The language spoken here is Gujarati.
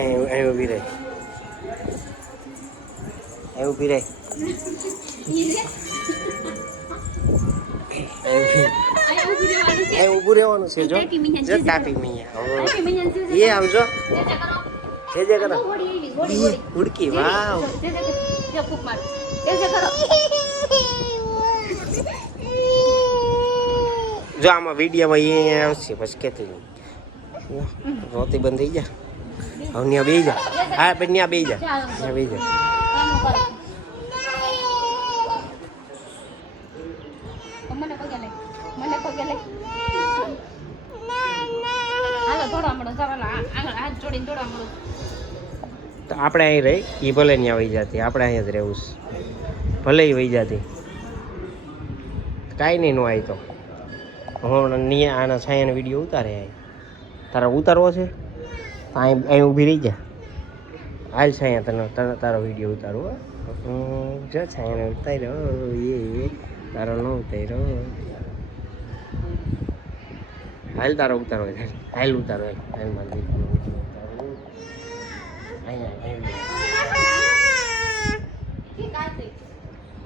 અહીં ઊભી રહી, અહીં ઊભી રહી. ઊભું રહેવાનું છે. જો તાપી મિયા એ આવજો. જે જે કરો ઉડકી. વાવ. જો આમાં વિડીયોમાં એ આવશે પછી કેતી રોતી બંધ થઈ જા. હવે ત્યાં બેસી જા. હા પણ ત્યાં બેસી જા. ત્યાં બેસી જા. તો આપણે અહીં રહી એ ભલે ત્યાં વહી જતી, આપણે અહીંયા જ રહેવું છે. ભલે એ વહી જતી કાંઈ નહીં. નો આવી તો હમણાં આના છાયાનો વિડીયો ઉતારે. તારા ઉતારવો છે અહીં ઊભી રહી જા. હાલ છાયા તને તારો વિડીયો ઉતારવો. જો છાયાને ઉતાર્યો એ તારો ન ઉતાર્યો. હાલ તારો ઉતારો. હાલ ઉતારો. હાલ મારી દીકરીનો વિડીયો ઉતારો. અહીંયા